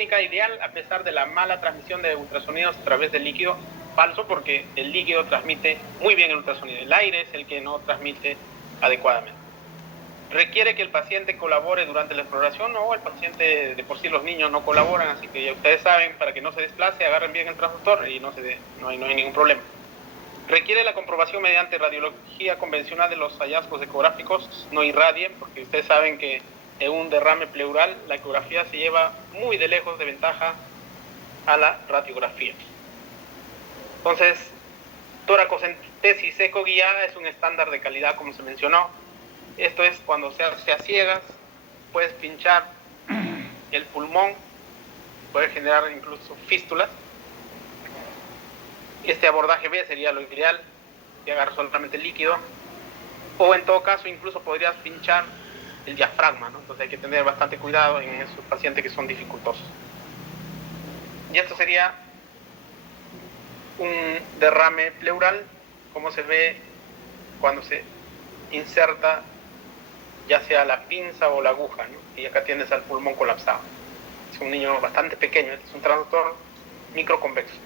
técnica ideal a pesar de la mala transmisión de ultrasonidos a través del líquido. Falso, porque el líquido transmite muy bien el ultrasonido. El aire es el que no transmite adecuadamente. ¿Requiere que el paciente colabore durante la exploración? No, el paciente, de por sí los niños no colaboran, así que ya ustedes saben, para que no se desplace, agarren bien el transductor y no hay ningún problema. ¿Requiere la comprobación mediante radiología convencional de los hallazgos ecográficos? No irradien, porque ustedes saben que en un derrame pleural la ecografía se lleva muy de lejos de ventaja a la radiografía. Entonces, toracocentesis ecoguiada es un estándar de calidad, como se mencionó. Esto es cuando se hace a ciegas, puedes pinchar el pulmón, puede generar incluso fístulas. Este abordaje B sería lo ideal, que agarre solamente el líquido, o en todo caso incluso podrías pinchar el diafragma, ¿no? Entonces hay que tener bastante cuidado en esos pacientes que son dificultosos. Y esto sería un derrame pleural, como se ve cuando se inserta ya sea la pinza o la aguja, ¿no? Y acá tienes al pulmón colapsado. Es un niño bastante pequeño, es un transductor microconvexo.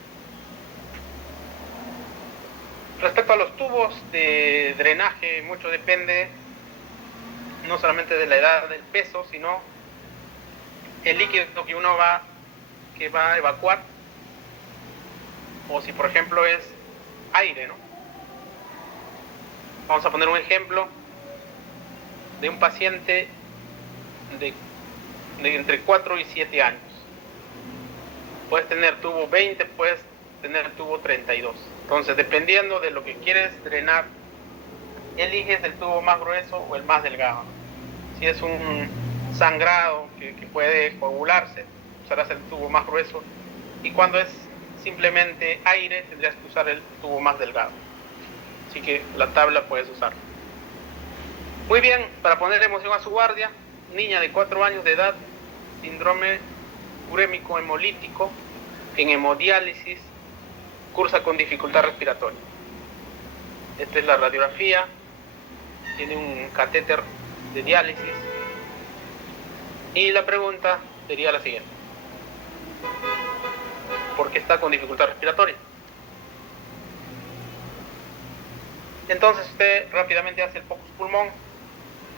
Respecto a los tubos de drenaje, mucho depende no solamente de la edad, del peso, sino el líquido que uno va a evacuar, o si por ejemplo es aire, ¿no? Vamos a poner un ejemplo de un paciente de entre 4 y 7 años. Puedes tener tubo 20, puedes tener tubo 32. Entonces, dependiendo de lo que quieres drenar, eliges el tubo más grueso o el más delgado. Si es un sangrado que puede coagularse, usarás el tubo más grueso. Y cuando es simplemente aire, tendrías que usar el tubo más delgado. Así que la tabla puedes usar. Muy bien, para poner emoción a su guardia, niña de 4 años de edad, síndrome urémico hemolítico, en hemodiálisis, cursa con dificultad respiratoria. Esta es la radiografía, tiene un catéter de diálisis. Y la pregunta sería la siguiente: ¿por qué está con dificultad respiratoria? Entonces usted rápidamente hace el focus pulmón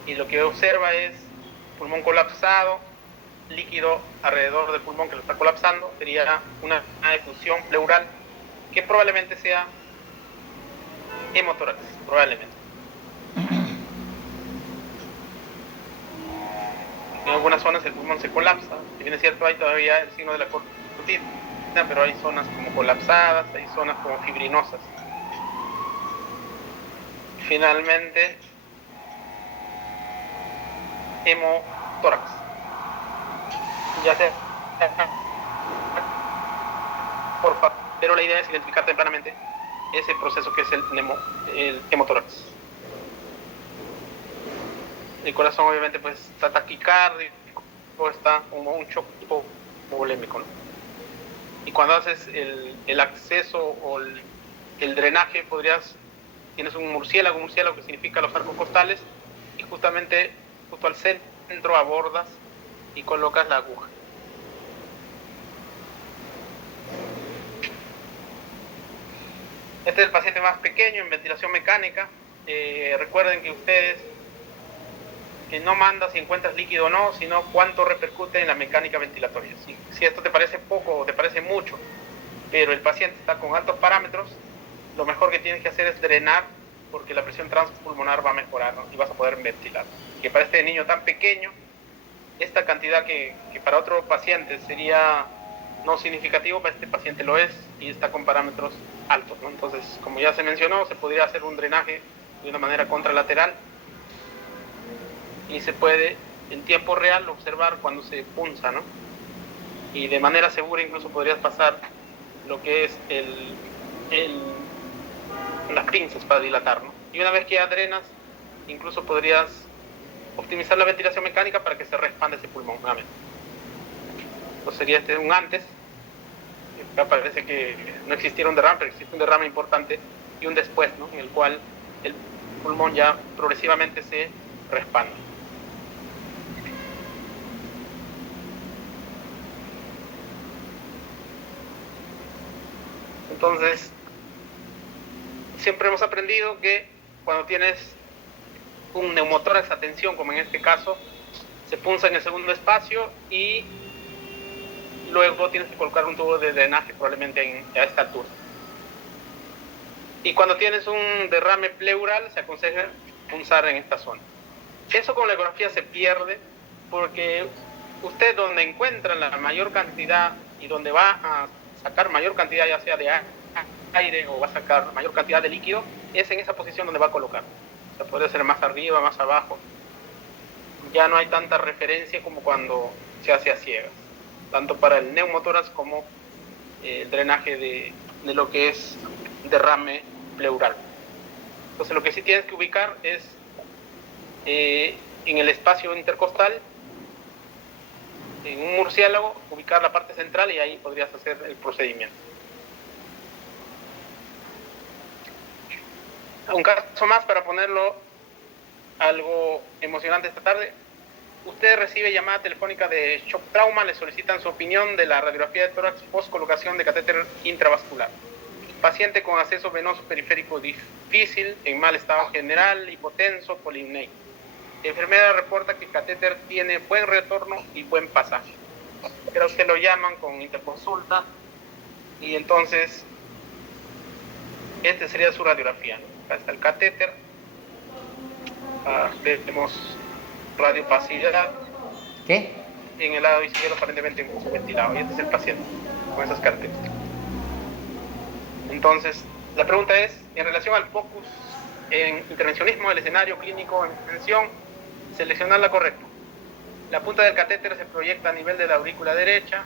y lo que observa es pulmón colapsado, líquido alrededor del pulmón que lo está colapsando. Sería una efusión pleural que probablemente sea hemotórax, probablemente. En algunas zonas el pulmón se colapsa. Si bien es cierto, hay todavía el signo de la cortina, pero hay zonas como colapsadas, hay zonas como fibrinosas. Finalmente, hemotórax. Ya sea, por favor, pero la idea es identificar tempranamente ese proceso que es el hemotórax. El corazón obviamente pues está taquicárdico, está como un shock hipovolémico, ¿no? Y cuando haces el acceso o el drenaje, tienes un murciélago que significa los arcos costales, y justamente justo al centro abordas y colocas la aguja. Este es el paciente más pequeño en ventilación mecánica. Recuerden que ustedes, que no manda si encuentras líquido o no, sino cuánto repercute en la mecánica ventilatoria. Si esto te parece poco o te parece mucho, pero el paciente está con altos parámetros, lo mejor que tienes que hacer es drenar, porque la presión transpulmonar va a mejorar, ¿no? Y vas a poder ventilar. Que para este niño tan pequeño, esta cantidad que para otro paciente sería no significativo, para este paciente lo es y está con parámetros altos, ¿no? Entonces, como ya se mencionó, se podría hacer un drenaje de una manera contralateral y se puede en tiempo real observar cuando se punza, ¿no? Y de manera segura incluso podrías pasar lo que es las pinzas para dilatar, ¿no? Y una vez que ya drenas, incluso podrías optimizar la ventilación mecánica para que se respande ese pulmón nuevamente. Entonces sería un antes. Acá parece que no existiera un derrame, pero existe un derrame importante, y un después, ¿no? En el cual el pulmón ya progresivamente se respalda. Entonces, siempre hemos aprendido que cuando tienes un neumotórax a tensión, como en este caso, se punza en el segundo espacio y luego tienes que colocar un tubo de drenaje probablemente a esta altura. Y cuando tienes un derrame pleural, se aconseja punzar en esta zona. Eso con la ecografía se pierde porque usted donde encuentra la mayor cantidad y donde va a sacar mayor cantidad, ya sea de aire o va a sacar mayor cantidad de líquido, es en esa posición donde va a colocar. O sea, puede ser más arriba, más abajo. Ya no hay tanta referencia como cuando se hace a ciegas, tanto para el neumotórax como el drenaje de lo que es derrame pleural. Entonces lo que sí tienes que ubicar es en el espacio intercostal, en un murciélago, ubicar la parte central y ahí podrías hacer el procedimiento. Un caso más para ponerlo algo emocionante esta tarde. Usted recibe llamada telefónica de shock trauma, le solicitan su opinión de la radiografía de tórax post colocación de catéter intravascular. Paciente con acceso venoso periférico difícil, en mal estado general, hipotenso, poligneico. La enfermera reporta que el catéter tiene buen retorno y buen pasaje. Pero usted lo llaman con interconsulta y entonces este sería su radiografía, ¿no? Acá está el catéter. Tenemos radiopasividad. ¿Qué? En el lado izquierdo aparentemente ventilado. Y este es el paciente con esas características. Entonces, la pregunta es, en relación al focus en intervencionismo del escenario clínico en extensión, seleccionar la correcta. La punta del catéter se proyecta a nivel de la aurícula derecha,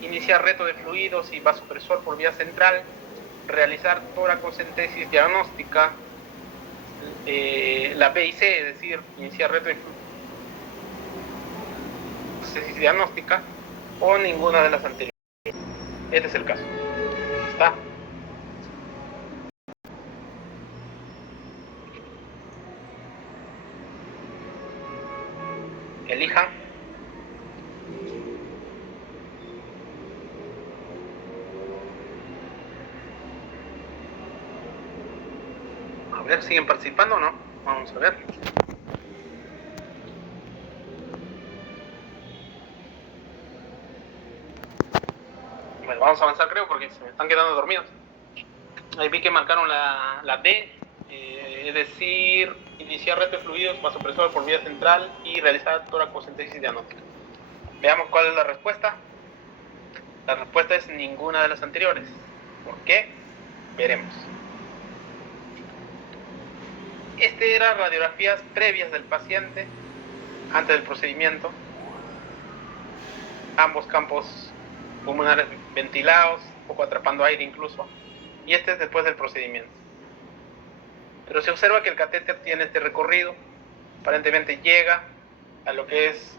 iniciar reto de fluidos y vasopresor por vía central, realizar toracocentesis diagnóstica, la B y C, es decir, iniciar reto de fluidos diagnóstica o ninguna de las anteriores. Este es el caso. ¿Está? Elijan. A ver, ¿siguen participando o no? Vamos a ver. Bueno, vamos a avanzar creo porque se me están quedando dormidos. Ahí vi que marcaron la D, es decir, iniciar reto de fluidos, vasopresor por vía central y realizar toracocentesis diagnóstica. Veamos cuál es la respuesta. La respuesta es ninguna de las anteriores. ¿Por qué? Veremos. Este eran radiografías previas del paciente antes del procedimiento. Ambos campos pulmonares ventilados, un poco atrapando aire incluso. Y este es después del procedimiento. Pero se observa que el catéter tiene este recorrido. Aparentemente llega a lo que es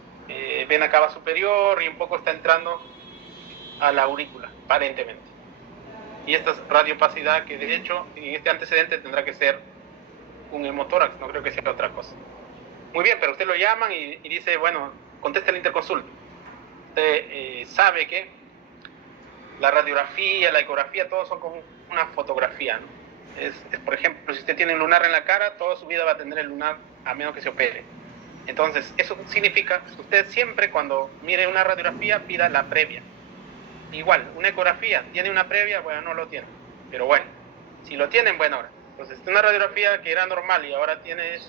vena cava superior y un poco está entrando a la aurícula, aparentemente. Y esta es radiopacidad que de hecho en este antecedente tendrá que ser un hemotórax, no creo que sea otra cosa. Muy bien, pero usted lo llaman y dice, bueno, conteste la interconsulta. Usted sabe que la radiografía, la ecografía, todos son como una fotografía, ¿no? Por ejemplo, si usted tiene un lunar en la cara, toda su vida va a tener el lunar a menos que se opere. Entonces, eso significa que usted siempre cuando mire una radiografía pida la previa. Igual, una ecografía, ¿tiene una previa? Bueno, no lo tiene. Pero bueno, si lo tienen, buena hora. Entonces, una radiografía que era normal y ahora tiene,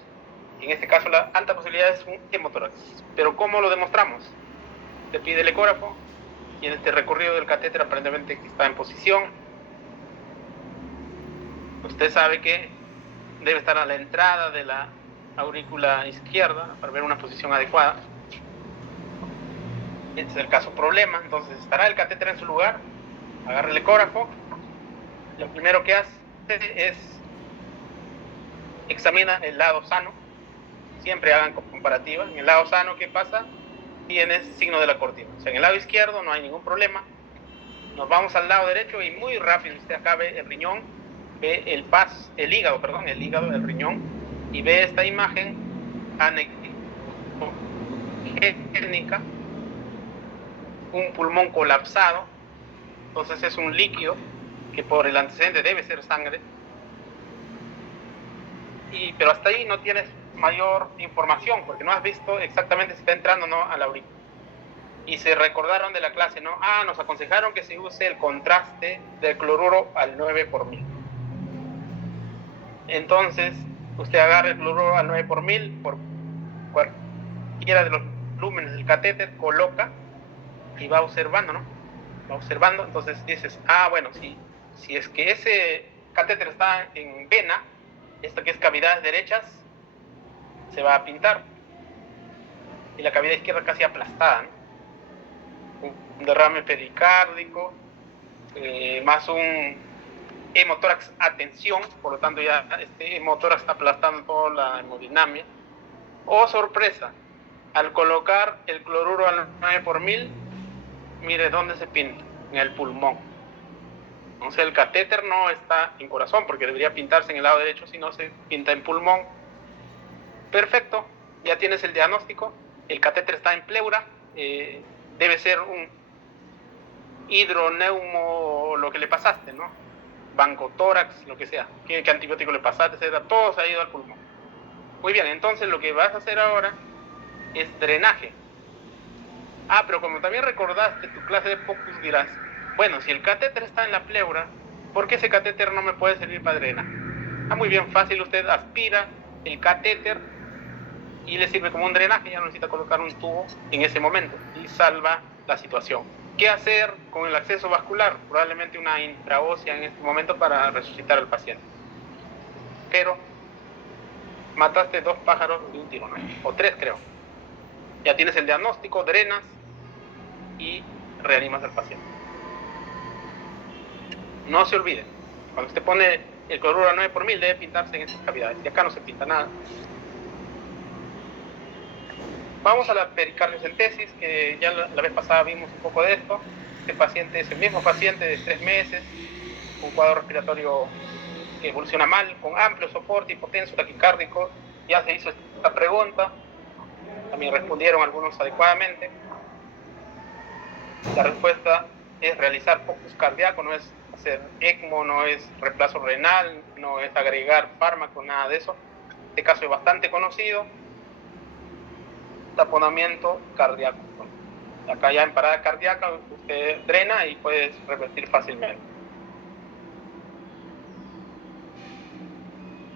en este caso, la alta posibilidad es un hemotórax. Pero ¿cómo lo demostramos? Te pide el ecógrafo y en este recorrido del catéter aparentemente está en posición. Usted sabe que debe estar a la entrada de la aurícula izquierda para ver una posición adecuada. Este es el caso problema. Entonces estará el catéter en su lugar, agarra el ecógrafo. Lo primero que hace es examina el lado sano. Siempre hagan comparativa. En el lado sano, ¿qué pasa? Tienes signo de la cortina. O sea, en el lado izquierdo no hay ningún problema. Nos vamos al lado derecho y muy rápido usted acá ve el riñón, ve el hígado, el riñón, y ve esta imagen anecdogénica, un pulmón colapsado. Entonces es un líquido que por el antecedente debe ser sangre, pero hasta ahí no tienes mayor información, porque no has visto exactamente si está entrando o no a la orina. Y se recordaron de la clase, ¿no? Nos aconsejaron que se use el contraste del cloruro al 9 por 1000. Entonces, usted agarra el cloruro al 9 por 1000 por cualquiera de los lúmenes del catéter, coloca y va observando, ¿no? Va observando, entonces dices, bueno, si es que ese catéter está en vena, esto que es cavidades derechas, se va a pintar. Y la cavidad izquierda casi aplastada, ¿no? Un derrame pericárdico, más un hemotórax a tensión, por lo tanto ya este hemotórax está aplastando toda la hemodinamia. Oh, sorpresa, al colocar el cloruro al 9 por 1000, mire dónde se pinta, en el pulmón. O sea, el catéter no está en corazón, porque debería pintarse en el lado derecho, si no se pinta en pulmón. Perfecto, ya tienes el diagnóstico, el catéter está en pleura, debe ser un hidroneumo, lo que le pasaste, ¿no? Bancotórax, lo que sea, qué antibiótico le pasaste, etcétera, todo se ha ido al pulmón. Muy bien, entonces lo que vas a hacer ahora es drenaje. Pero como también recordaste tu clase de Focus, dirás, bueno, si el catéter está en la pleura, ¿por qué ese catéter no me puede servir para drenar? Muy bien, fácil, usted aspira el catéter y le sirve como un drenaje, ya no necesita colocar un tubo en ese momento y salva la situación. ¿Qué hacer con el acceso vascular? Probablemente una intraósea en este momento para resucitar al paciente. Pero mataste 2 pájaros de un tiro, ¿no? O 3, creo. Ya tienes el diagnóstico, drenas y reanimas al paciente. No se olvide, cuando usted pone el cloruro a 9 por 1000 debe pintarse en estas cavidades, y acá no se pinta nada. Vamos a la pericardiocentesis, que ya la vez pasada vimos un poco de esto. Este paciente es el mismo paciente de 3 meses, un cuadro respiratorio que evoluciona mal, con amplio soporte, hipotenso, taquicárdico. Ya se hizo esta pregunta, también respondieron algunos adecuadamente. La respuesta es realizar focus cardíaco, no es hacer ECMO, no es reemplazo renal, no es agregar fármaco, nada de eso. Este caso es bastante conocido. Taponamiento cardíaco. Acá ya en parada cardíaca usted drena y puede revertir fácilmente.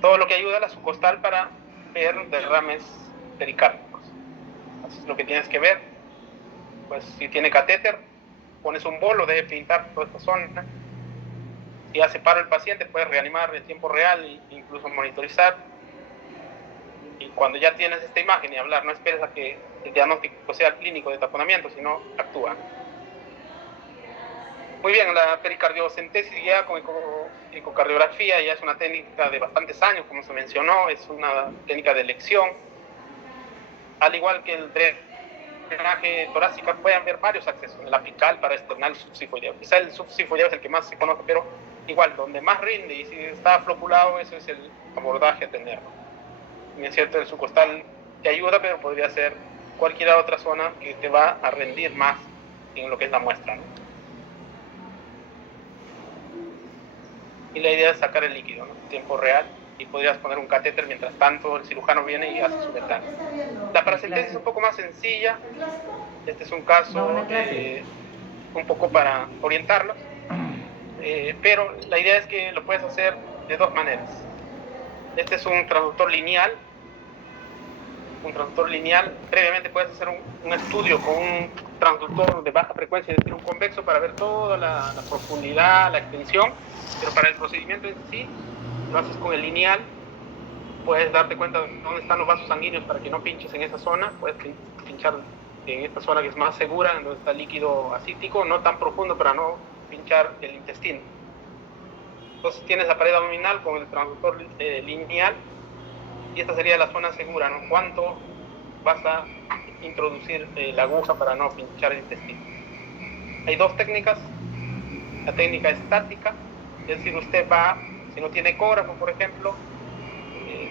Todo lo que ayuda a la subcostal para ver derrames pericárdicos. Así es lo que tienes que ver. Pues si tiene catéter, pones un bolo, debe pintar toda esta zona. Si hace paro el paciente, puedes reanimar en tiempo real e incluso monitorizar. Y cuando ya tienes esta imagen y hablar, no esperes a que el diagnóstico sea clínico de taponamiento, sino actúa. Muy bien, la pericardiocentesis ya con ecocardiografía ya es una técnica de bastantes años, como se mencionó, es una técnica de elección. Al igual que el drenaje torácico, pueden haber varios accesos, el apical para external subsifoideo. Quizá el subsifoideo es el que más se conoce, pero igual, donde más rinde y si está floculado, ese es el abordaje a tener. Es cierto, el subcostal te ayuda, pero podría ser cualquier otra zona que te va a rendir más en lo que es la muestra, ¿no? Y la idea es sacar el líquido, ¿no? En tiempo real, y podrías poner un catéter mientras tanto el cirujano viene y hace su ventana. La paracentesis es un poco más sencilla. Este es un caso un poco para orientarlos, pero la idea es que lo puedes hacer de 2 maneras. Este es un transductor lineal. Previamente puedes hacer un estudio con un transductor de baja frecuencia, es decir, un convexo, para ver toda la profundidad, la extensión, pero para el procedimiento en sí, lo haces con el lineal. Puedes darte cuenta de dónde están los vasos sanguíneos para que no pinches en esa zona. Puedes pinchar en esta zona que es más segura, donde está el líquido acítico, no tan profundo para no pinchar el intestino. Entonces tienes la pared abdominal con el transductor lineal, y esta sería la zona segura, ¿no? ¿Cuánto vas a introducir la aguja para no pinchar el intestino? Hay 2 técnicas. La técnica estática, es decir, usted va, si no tiene ecógrafo, por ejemplo,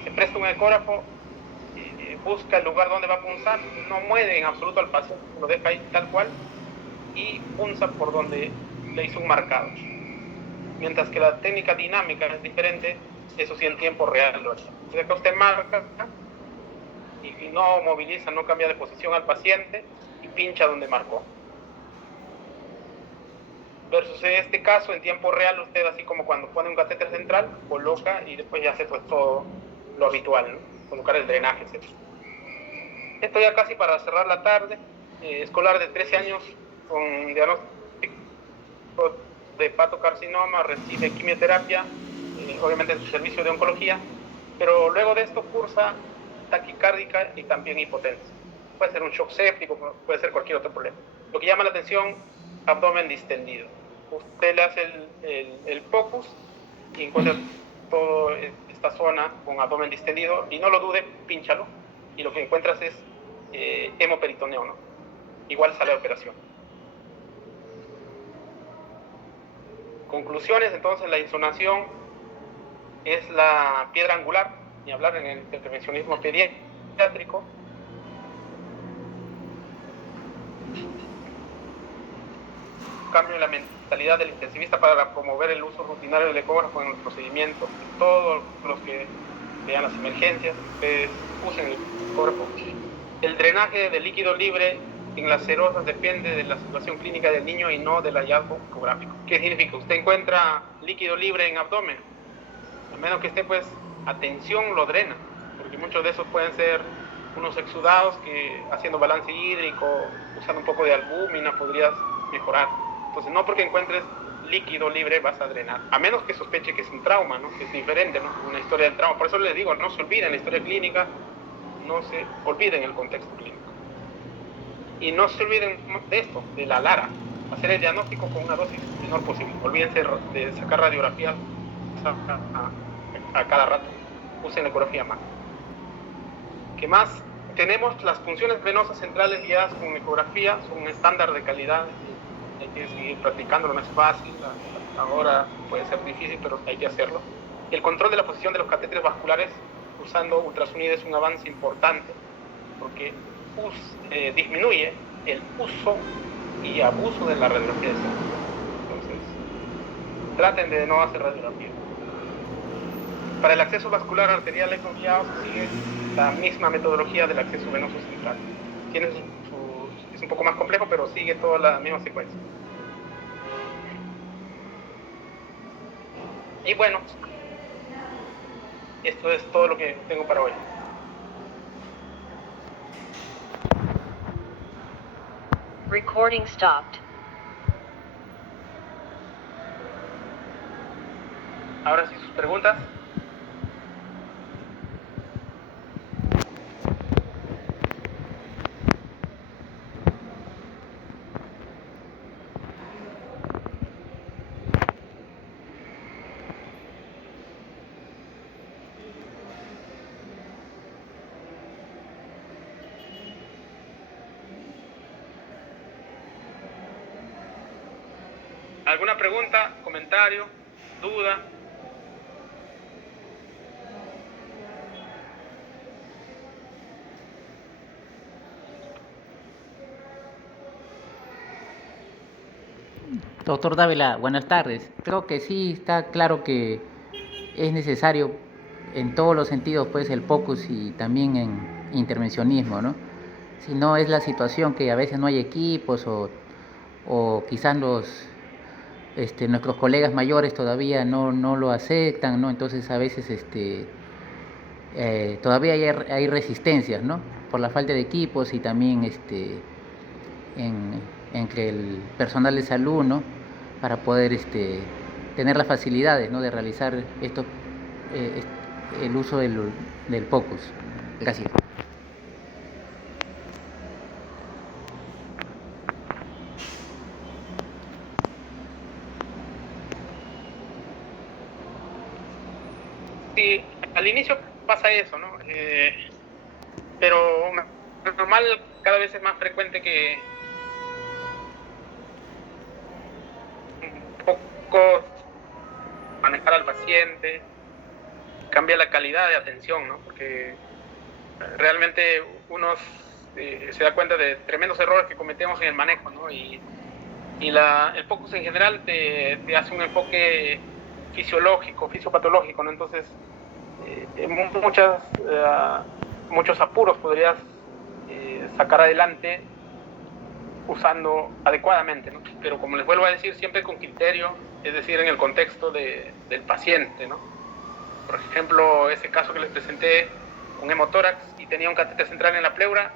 se presta un ecógrafo, busca el lugar donde va a punzar, no mueve en absoluto al paciente, lo deja ahí tal cual y punza por donde le hizo un marcado. mientras que la técnica dinámica es diferente, eso sí en tiempo real lo hace. O sea que usted marca y no moviliza, no cambia de posición al paciente y pincha donde marcó. Versus en este caso, en tiempo real, usted así como cuando pone un catéter central, coloca y después ya hace pues todo lo habitual, ¿no? Colocar el drenaje, etc. Esto ya casi para cerrar la tarde. Escolar de 13 años con diagnóstico de hepatocarcinoma, recibe quimioterapia, obviamente en su servicio de oncología, pero luego de esto cursa taquicárdica y también hipotensa. Puede ser un shock séptico, puede ser cualquier otro problema. Lo que llama la atención, abdomen distendido. Usted le hace el POCUS y encuentra toda esta zona con abdomen distendido y no lo dude, pínchalo y lo que encuentras es hemoperitoneo, ¿no? Igual sale de operación. Conclusiones, entonces la insonación es la piedra angular, ni hablar en el intervencionismo pediátrico. Cambio en la mentalidad del intensivista para promover el uso rutinario del ecógrafo en los procedimientos. Todos los que vean las emergencias, ustedes usen el ecógrafo. El drenaje de líquido libre en las serosas depende de la situación clínica del niño y no del hallazgo ecográfico. ¿Qué significa? Usted encuentra líquido libre en abdomen, a menos que esté pues a tensión lo drena, porque muchos de esos pueden ser unos exudados que haciendo balance hídrico, usando un poco de albúmina podrías mejorar. Entonces no porque encuentres líquido libre vas a drenar, a menos que sospeche que es un trauma, ¿no? Que es diferente, ¿no? Una historia del trauma. Por eso les digo, no se olviden la historia clínica, no se olviden el contexto clínico. Y no se olviden de esto, de la LARA, hacer el diagnóstico con una dosis menor posible. Olvídense de sacar radiografías a cada rato, usen la ecografía más. ¿Qué más? Tenemos las funciones venosas centrales guiadas con ecografía, son un estándar de calidad, hay que seguir practicándolo, no es fácil, ahora puede ser difícil, pero hay que hacerlo. El control de la posición de los catéteres vasculares usando ultrasonido es un avance importante, porque disminuye el uso y abuso de la radiografía de sangre. Entonces, traten de no hacer radiografía. Para el acceso vascular arterial ecoguiado se sigue la misma metodología del acceso venoso central. Es un poco más complejo, pero sigue toda la misma secuencia. Y bueno, esto es todo lo que tengo para hoy. Recording stopped. Ahora sí, sus preguntas. ¿Alguna pregunta, comentario, duda? Doctor Dávila, buenas tardes. Creo que sí está claro que es necesario en todos los sentidos pues el POCUS y también en intervencionismo, ¿no? Si no es la situación que a veces no hay equipos o quizás nuestros colegas mayores todavía no lo aceptan, ¿no? Entonces a veces todavía hay resistencias, ¿no? Por la falta de equipos y también entre el personal de salud, ¿no? Para poder tener las facilidades, ¿no? De realizar el uso del POCUS. Gracias. Sí, al inicio pasa eso, ¿no? Pero normal cada vez es más frecuente que un poco manejar al paciente, cambia la calidad de atención, ¿no? Porque realmente uno se da cuenta de tremendos errores que cometemos en el manejo, ¿no? Y el POCUS en general te hace un enfoque fisiológico, fisiopatológico, ¿no? Entonces, muchos apuros podrías sacar adelante usando adecuadamente, ¿no? Pero como les vuelvo a decir, siempre con criterio, es decir, en el contexto del paciente, ¿no? Por ejemplo, ese caso que les presenté, un hemotórax y tenía un catéter central en la pleura,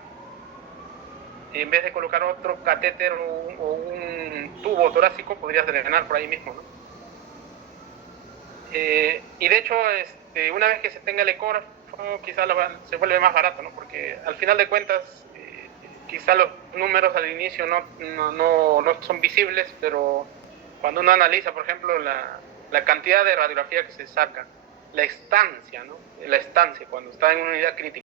en vez de colocar otro catéter o un tubo torácico, podrías drenar por ahí mismo, ¿no? Y de hecho, una vez que se tenga el ecógrafo, quizás se vuelve más barato, ¿no? Porque al final de cuentas, quizá los números al inicio no son visibles, pero cuando uno analiza, por ejemplo, la cantidad de radiografía que se saca, la estancia, ¿no? La estancia, cuando está en una unidad crítica,